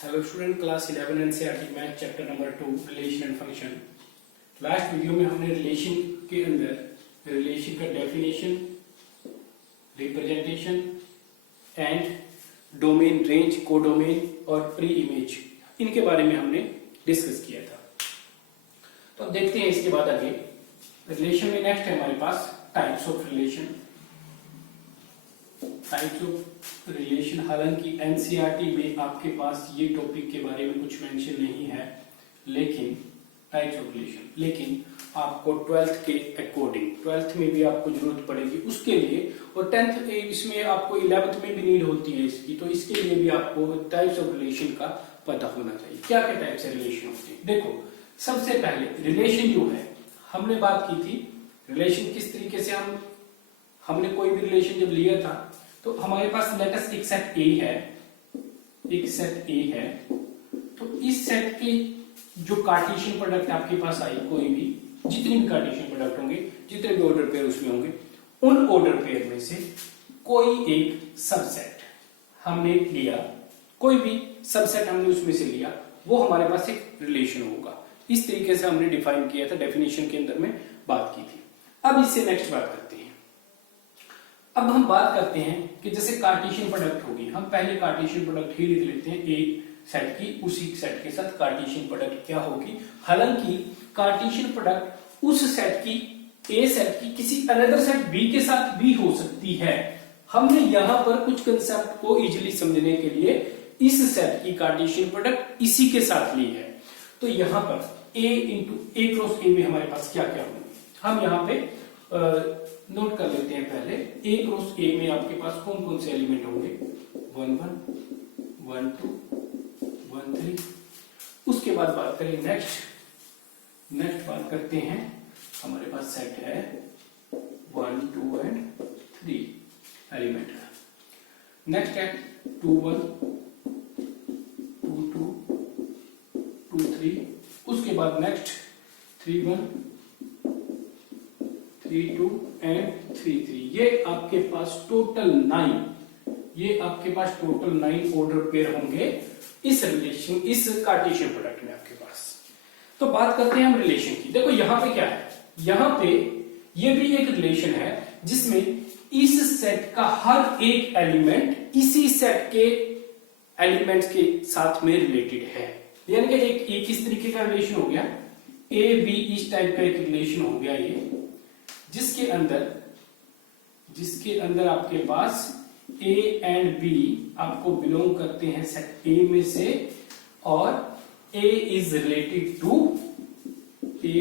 Hello student, class 11 NCERT math chapter number 2 relation and function. Last video में हमने relation के अंदर relation का definition, representation and domain, range, codomain और pre image, इनके बारे में हमने डिस्कस किया था। तो अब देखते हैं इसके बाद आगे रिलेशन में नेक्स्ट है हमारे पास types of relation. Types of relation, हालांकि एनसीईआरटी में आपके पास ये टॉपिक के बारे में कुछ मेंशन नहीं है, लेकिन टाइप्स ऑफ रिलेशन, लेकिन आपको 12th के अकॉर्डिंग 12th में भी आपको जरूरत पड़ेगी उसके लिए, और 10th इसमें आपको 11th में भी नीड होती है इसकी, तो इसके लिए भी आपको टाइप्स ऑफ रिलेशन का पता होना चाहिए। क्या क्या टाइप्स ऑफ रिलेशन होती है? देखो, सबसे पहले रिलेशन जो है, हमने बात की थी रिलेशन किस तरीके से हमने कोई भी रिलेशन जब लिया था तो हमारे पास लेटेस्ट एक सेट ए है, एक सेट ए है, तो इस सेट के जो कार्टेशियन प्रोडक्ट आपके पास आई, कोई भी जितने भी कार्टेशियन प्रोडक्ट होंगे, जितने भी ऑर्डर पेयर उसमें होंगे, उन ऑर्डर पेयर में से कोई एक सबसेट हमने लिया, कोई भी सबसेट हमने उसमें से लिया, वो हमारे पास एक रिलेशन होगा। इस तरीके से हमने डिफाइन किया था, डेफिनेशन के अंदर में बात की थी। अब इससे नेक्स्ट बात करते हैं। अब हम बात करते हैं कि जैसे कार्टेशियन प्रोडक्ट होगी, हम पहले कार्टेशियन प्रोडक्ट ही लिख लेते हैं एक सेट की, उसी सेट के साथ कार्टेशियन प्रोडक्ट क्या होगी। हालांकि कार्टेशियन प्रोडक्ट उस सेट की, ए सेट की किसी अनदर सेट बी के साथ भी हो सकती है। हमने यहां पर कुछ कंसेप्ट को इजीली समझने के लिए इस सेट की कार्टेशियन प्रोडक्ट इसी के साथ ली है। तो यहां पर ए इंटू ए क्रॉस ए में हमारे पास क्या क्या होंगे, हम यहां पे नोट कर लेते हैं। पहले ए क्रॉस ए में आपके पास कौन कौन से एलिमेंट होंगे, 1 1 1 2 1 3। उसके बाद बात करें नेक्स्ट बात करते हैं, हमारे पास सेट है 1 2 एंड 3 एलिमेंट का। नेक्स्ट है 2 1 2 2 2 3। उसके बाद नेक्स्ट 3 1 3 2 एंड 3 3। ये आपके पास टोटल 9, ये आपके पास टोटल 9 ऑर्डर पेयर होंगे इस रिलेशन, इस कार्टेशियन प्रोडक्ट में आपके पास। तो बात करते हैं हम रिलेशन की। देखो यहां पे क्या है, यहां पे ये भी एक रिलेशन है जिसमें इस सेट का हर एक एलिमेंट इसी सेट के एलिमेंट्स के साथ में रिलेटेड है। यानी कि एक किस तरीके का रिलेशन हो गया, ए बी इस टाइप का एक रिलेशन हो गया ये, जिसके अंदर आपके पास ए एंड बी आपको बिलोंग करते हैं सेट ए में से, और ए इज रिलेटेड टू बी।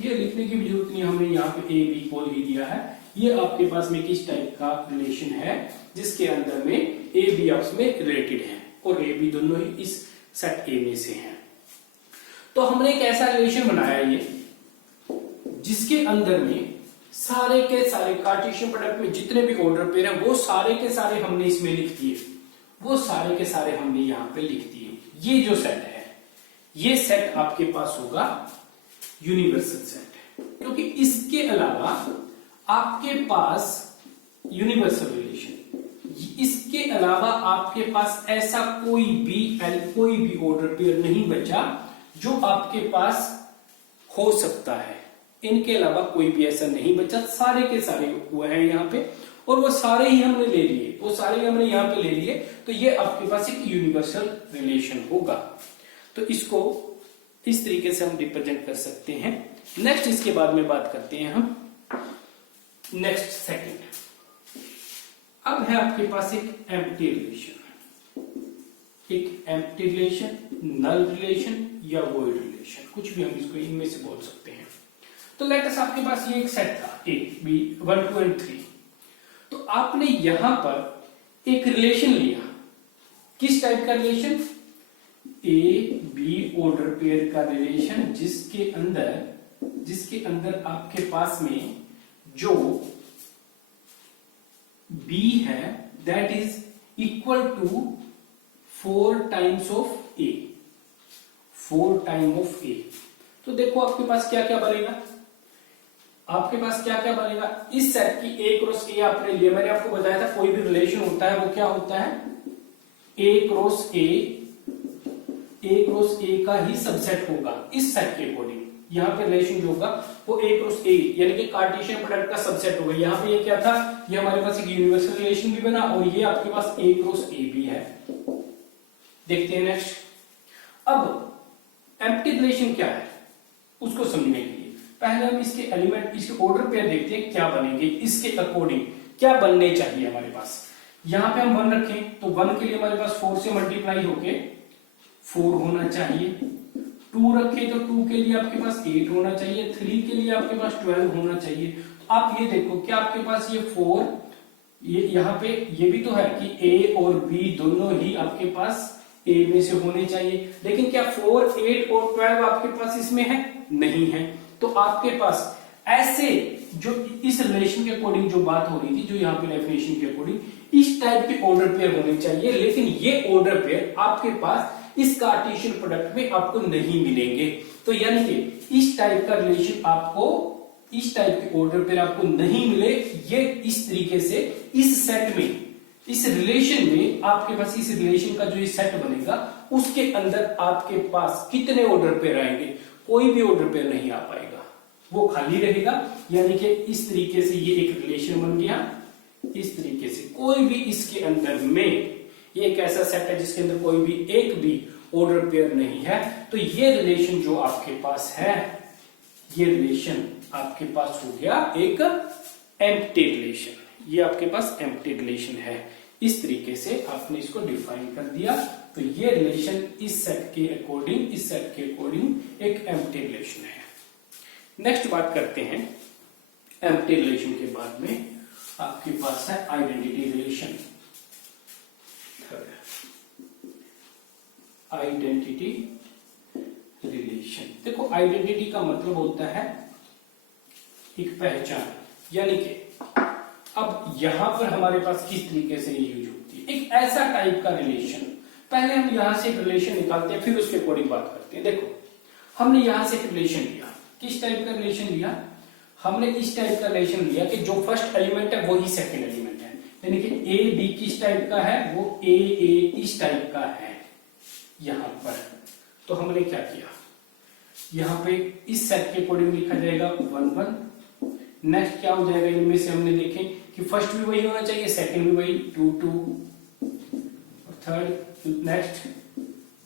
ये लिखने की भी जरूरत नहीं, हमने यहाँ पे ए बी बोल ही दिया है। ये आपके पास में किस टाइप का रिलेशन है, जिसके अंदर में ए बी आपस में रिलेटेड है, और ए बी दोनों ही इस सेट ए में से हैं। तो हमने एक ऐसा रिलेशन बनाया ये, जिसके अंदर में सारे के सारे कार्टेशियन प्रोडक्ट में जितने भी ऑर्डर पेयर हैं वो सारे के सारे हमने इसमें लिख दिए, वो सारे के सारे हमने यहाँ पे लिख दिए। ये जो सेट है, ये सेट आपके पास होगा यूनिवर्सल सेट, क्योंकि इसके अलावा आपके पास यूनिवर्सल रिलेशन, इसके अलावा आपके पास ऐसा कोई भी ऑर्डर पेयर नहीं बचा जो आपके पास हो सकता है। इनके अलावा कोई भी ऐसा नहीं बचा, सारे के सारे हुए हैं यहाँ पे, और वो सारे ही हमने ले लिए, वो सारे हमने यहाँ पे ले लिए। तो ये आपके पास एक यूनिवर्सल रिलेशन होगा। तो इसको इस तरीके से हम रिप्रेजेंट कर सकते हैं। नेक्स्ट इसके बाद में बात करते हैं हम नेक्स्ट सेकंड। अब है आपके पास एक एम्प्टी रिलेशन, एक एम्प्टी रिलेशन, नल रिलेशन या वॉइड रिलेशन, कुछ भी हम इसको इनमें से बोल सकते हैं। तो लेट अस, आपके पास ये एक सेट था ए बी 1 2 एंड 3। तो आपने यहां पर एक रिलेशन लिया, किस टाइप का relation, A B order pair का रिलेशन, जिसके अंदर आपके पास में जो बी है that is equal to 4 times of A, 4 time of A. तो देखो आपके पास क्या क्या बनेगा, आपके पास क्या क्या बनेगा, इस सेट की ए क्रॉस ए आपने लिया, मैंने आपको बताया था कोई भी रिलेशन होता है वो क्या होता है, ए क्रॉस ए का ही सबसेट होगा इस सेट के अकॉर्डिंग। यहाँ पे रिलेशन जो होगा वो ए क्रॉस ए यानी कि कार्टेशियन प्रोडक्ट का सबसेट होगा। यहाँ पे ये क्या था, ये हमारे पास एक यूनिवर्सल रिलेशन भी बना और ये आपके पास ए क्रॉस ए भी है। देखते हैं नेक्स्ट। अब एम्प्टी रिलेशन क्या है उसको समझने के लिए पहले हम इसके एलिमेंट, इसके ऑर्डर पेयर देखते हैं क्या बनेंगे, इसके अकॉर्डिंग क्या बनने चाहिए हमारे पास। यहां पे हम 1 रखें तो 1 के लिए हमारे पास 4 से मल्टीप्लाई होके 4 होना चाहिए। 2 रखें तो 2 के लिए आपके पास 8 होना चाहिए। 3 के लिए आपके पास 12 होना चाहिए। तो आप ये देखो क्या आपके पास ये 4, ये यहाँ पे ये भी तो है कि A और B दोनों ही आपके पास A में से होने चाहिए, लेकिन क्या 4, 8 और 12 आपके पास इसमें है, नहीं है। तो आपके पास ऐसे जो इस रिलेशन के अकॉर्डिंग जो बात हो रही थी, जो यहाँ पे डेफिनेशन के अकॉर्डिंग इस टाइप के ऑर्डर पेयर होने चाहिए, लेकिन ये ऑर्डर पेयर आपके पास इस कार्टेशियन प्रोडक्ट में आपको नहीं मिलेंगे। तो यानी कि इस टाइप का रिलेशन आपको, इस टाइप के ऑर्डर पेयर आपको नहीं मिले, ये इस तरीके से इस सेट में, इस रिलेशन में आपके पास इस रिलेशन का जो ये सेट बनेगा उसके अंदर आपके पास कितने ऑर्डर पेयर आएंगे, कोई भी ऑर्डर पेयर नहीं आ पाएगा, वो खाली रहेगा। यानी कि इस तरीके से ये एक रिलेशन बन गया, इस तरीके से कोई भी इसके अंदर में, ये एक ऐसा सेट है जिसके अंदर कोई भी एक भी ऑर्डर पेयर नहीं है। तो ये रिलेशन जो आपके पास है, ये रिलेशन आपके पास हो गया एक एम्प्टी रिलेशन, ये आपके पास एम्प्टी रिलेशन है। इस तरीके से आपने इसको डिफाइन कर दिया। तो ये रिलेशन इस सेट के अकॉर्डिंग, इस सेट के अकॉर्डिंग एक एम्प्टी रिलेशन है। नेक्स्ट बात करते हैं एम्प्टी रिलेशन के बाद में आपके पास है आइडेंटिटी रिलेशन। आइडेंटिटी रिलेशन, देखो आइडेंटिटी का मतलब होता है एक पहचान, यानी कि अब यहां पर हमारे पास किस तरीके से ये यूज होती है, एक ऐसा टाइप का रिलेशन। पहले हम यहां से एक रिलेशन निकालते हैं फिर उसके अकॉर्डिंग बात करते हैं। देखो हमने यहां से एक रिलेशन लिया, किस टाइप का रिलेशन लिया, हमने इस टाइप का रिलेशन लिया कि जो फर्स्ट एलिमेंट है वही सेकंड एलिमेंट है, यानी कि ए बी किस टाइप का है, वो ए इस टाइप का है यहां पर। तो हमने क्या किया, यहां पे इस सेट के अकॉर्डिंग लिखा जाएगा 1 1। नेक्स्ट क्या हो जाएगा, इनमें से हमने देखे कि फर्स्ट भी वही होना चाहिए, सेकंड भी वही, 2 2 और थर्ड, नेक्स्ट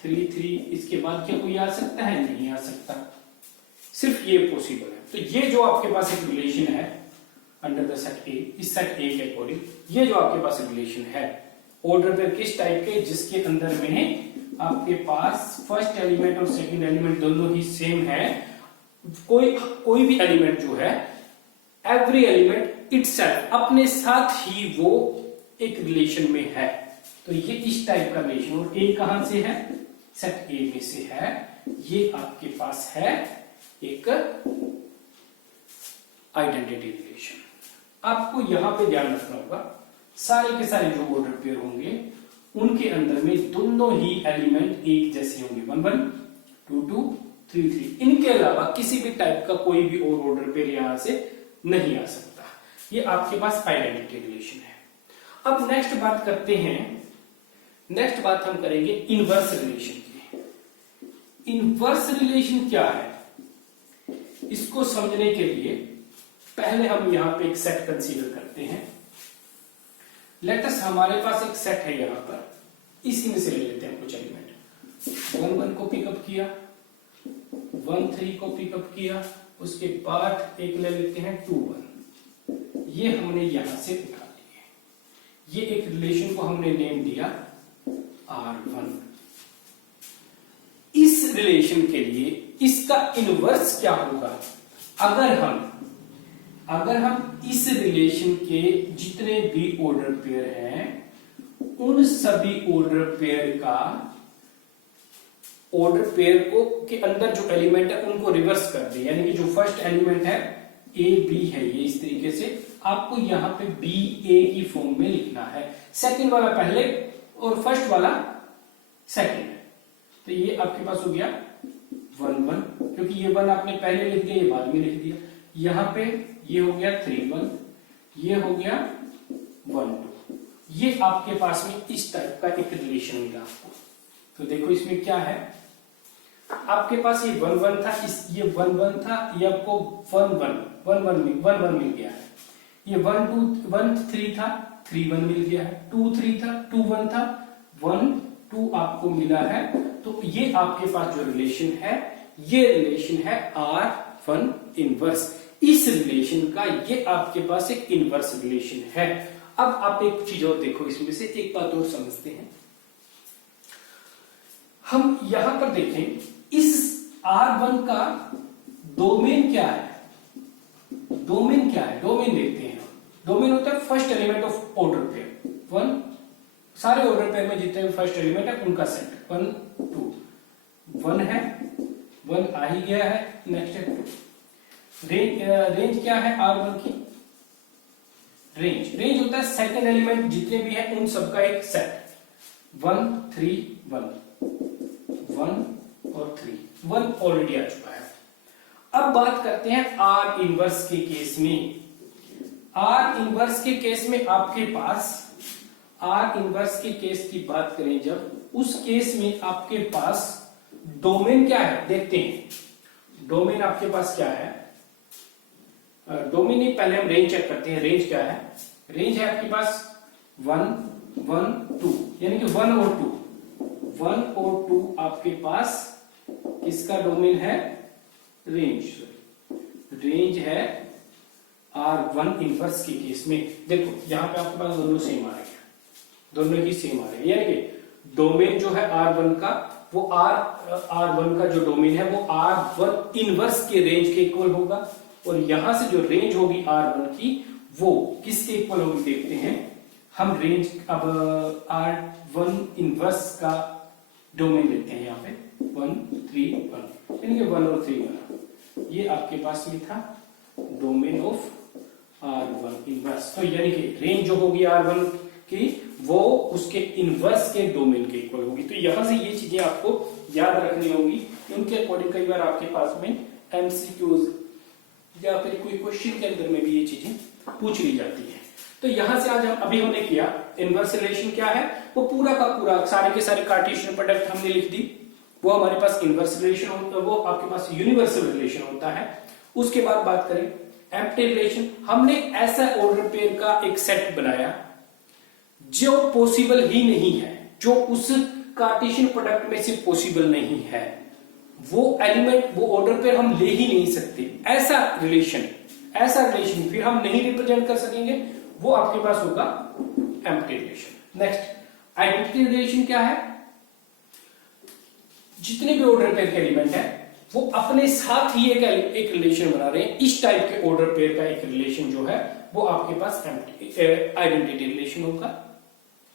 3 3। इसके बाद क्या कोई आ सकता है, नहीं आ सकता, सिर्फ ये पॉसिबल है। तो ये जो आपके पास एक रिलेशन है अंडर द सेट ए, इस सेट ए के अकॉर्डिंग ये जो आपके पास रिलेशन है ऑर्डर पेयर किस टाइप के, जिसके अंदर में आपके पास फर्स्ट एलिमेंट और सेकंड एलिमेंट दोनों ही सेम है। कोई भी एलिमेंट जो है, एवरी एलिमेंट इटसेल्फ अपने साथ ही वो एक रिलेशन में है। तो ये इस टाइप का रिलेशन, और ए कहां से है, सेट ए में से है, ये आपके पास है एक आइडेंटिटी रिलेशन। आपको यहां पे ध्यान रखना होगा, सारे के सारे जो ऑर्डर पेयर होंगे उनके अंदर में दोनों ही एलिमेंट एक जैसे होंगे, 1 1 2 2 3 3। इनके अलावा किसी भी टाइप का कोई भी और ऑर्डर पेयर यहां से नहीं आ सकता। ये आपके पास आइडेंटिटी रिलेशन है। अब नेक्स्ट बात करते हैं, नेक्स्ट बात हम करेंगे इनवर्स रिलेशन की। इनवर्स रिलेशन क्या है, इसको समझने के लिए पहले हम यहां पे एक सेट कंसीडर करते हैं। लेटस हमारे पास एक सेट है यहां पर, इसी में से ले लेते हैं कुछ एलिमेंट। 1 1 को पिकअप किया, 1 3 को पिकअप किया, उसके बाद एक ले लेते हैं 2 1। ये हमने यहां से उठा लिए, ये एक रिलेशन को हमने नेम दिया R1। इस रिलेशन के लिए इसका इनवर्स क्या होगा, अगर हम इस रिलेशन के जितने भी ऑर्डर पेयर हैं उन सभी ऑर्डर पेयर का, ऑर्डर पेयर को के अंदर जो एलिमेंट है उनको रिवर्स कर दे, यानी कि जो फर्स्ट एलिमेंट है ए बी है, ये इस तरीके से आपको यहां पे बी ए की फॉर्म में लिखना है। सेकंड वाला पहले और फर्स्ट वाला सेकंड। तो ये आपके पास हो गया 1 1, क्योंकि ये 1 आपने पहले लिख दिया, ये बाद में लिख दिया। यहां पे ये हो गया 3 1, ये हो गया 1 2। ये आपके पास में इस टाइप का एक रिलेशन मिला आपको। तो देखो इसमें क्या है, आपके पास ये 1 1 था, ये 1 1 था, ये आपको 1 1 मिल गया है। ये 1 2 1 3 था, 3 1 मिल गया है। 2 3 था, 2 1 था, 1 2 आपको मिला है। तो ये आपके पास जो रिलेशन है, ये रिलेशन है R1 इनवर्स। इस रिलेशन का ये आपके पास एक इनवर्स रिलेशन है। अब आप एक चीज और देखो, इसमें से एक बात और समझते हैं। हम यहां पर देखें, इस R1 का डोमेन क्या है? डोमेन क्या है? डोमेन देखते हैं। डोमेन होता है first element of order pair. 1, सारे ऑर्डर पेयर में जितने भी फर्स्ट एलिमेंट है उनका सेट। 1 2 1 है, 1 आ ही गया है। नेक्स्ट है रेंज क्या है R1 की? रेंज होता है सेकंड एलिमेंट जितने भी है उन सबका एक सेट। 1 3 1 1 और 3, 1 ऑलरेडी आ चुका है। अब बात करते हैं R इनवर्स के केस में। R इनवर्स के केस में आपके पास, R इनवर्स के केस की बात करें जब, उस केस में आपके पास डोमेन क्या है देखते हैं। डोमेन आपके पास क्या है? डोमेन नहीं, पहले हम रेंज चेक करते हैं। रेंज क्या है? रेंज है आपके पास 1 1 2, यानी कि 1 और 2, 1 और 2 आपके पास किसका डोमेन है? रेंज है R1 इनवर्स के केस में। देखो यहां पे आपके पास दोनों सेम आ रहे हैं, दोनों ही सेम आ रहे हैं, यानी कि डोमेन जो है R1 का, वो R1 का जो डोमेन है वो R1 इनवर्स के रेंज के इक्वल होगा। और यहां से जो रेंज होगी R1 की, वो किसके इक्वल होगी देखते हैं हम। रेंज अब R1 इनवर्स का डोमेन लेते हैं यहाँ पे 1 3 1, यानी कि 1 और 3 1, ये आपके पास ये था डोमेन ऑफ R1 इनवर्स। तो यानी कि रेंज जो होगी R1 की, वो उसके इनवर्स के डोमेन के इक्वल होगी। तो यहां से ये चीजें आपको याद रखनी होगी। उनके अकॉर्डिंग कई बार आपके पास में MCQs या फिर कोई क्वेश्चन के अंदर में भी ये चीजें पूछ ली जाती है। तो यहां से आज अभी हमने किया इनवर्स रिलेशन क्या है, वो पूरा का पूरा सारे के सारे कार्टेशियन प्रोडक्ट हमने लिख दी, वो हमारे पास इनवर्स रिलेशन होता है, वो आपके पास यूनिवर्सल रिलेशन होता है। उसके बाद बात करें एम्प्टी रिलेशन, हमने ऐसा ऑर्डर पेयर का एक सेट बनाया जो पॉसिबल ही नहीं है, जो उस कार्टेशियन प्रोडक्ट में से पॉसिबल नहीं है, वो एलिमेंट, वो ऑर्डर पेयर हम ले ही नहीं सकते। ऐसा रिलेशन फिर हम नहीं रिप्रेजेंट कर सकेंगे, वो आपके पास होगा empty relation. Next identity relation क्या है? जितने भी ऑर्डर पेयर के एलिमेंट है वो अपने साथ ही एक रिलेशन बना रहे हैं। इस टाइप के ऑर्डर पेयर का एक रिलेशन जो है वो आपके पास आइडेंटिटी रिलेशन होगा।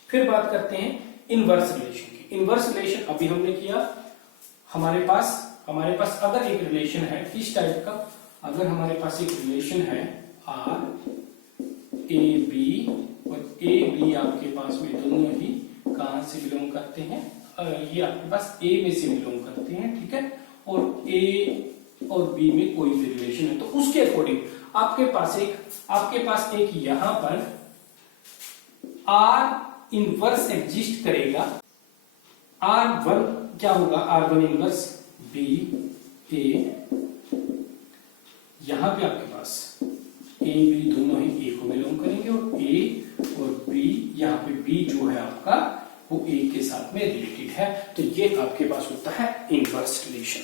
फिर बात करते हैं इनवर्स रिलेशन की। इनवर्स रिलेशन अभी हमने किया। हमारे पास अगर एक रिलेशन है किस टाइप का, अगर हमारे पास एक रिलेशन है R A B, और A B आपके पास में दोनों ही कहां से बिलोंग करते हैं? ये आपके पास A में से बिलोंग करते हैं, ठीक है। और A और B में कोई भी रिलेशन है तो उसके अकॉर्डिंग आपके पास एक यहां पर R इनवर्स एग्जिस्ट करेगा। R1 क्या होगा? R1 इनवर्स B A, यहां पे आपके पास A B दोनों ही A को बिलोंग करेंगे, और A और B, यहाँ पे B जो है आपका वो A के साथ में रिलेटेड है। तो ये आपके पास होता है इनवर्स रिलेशन।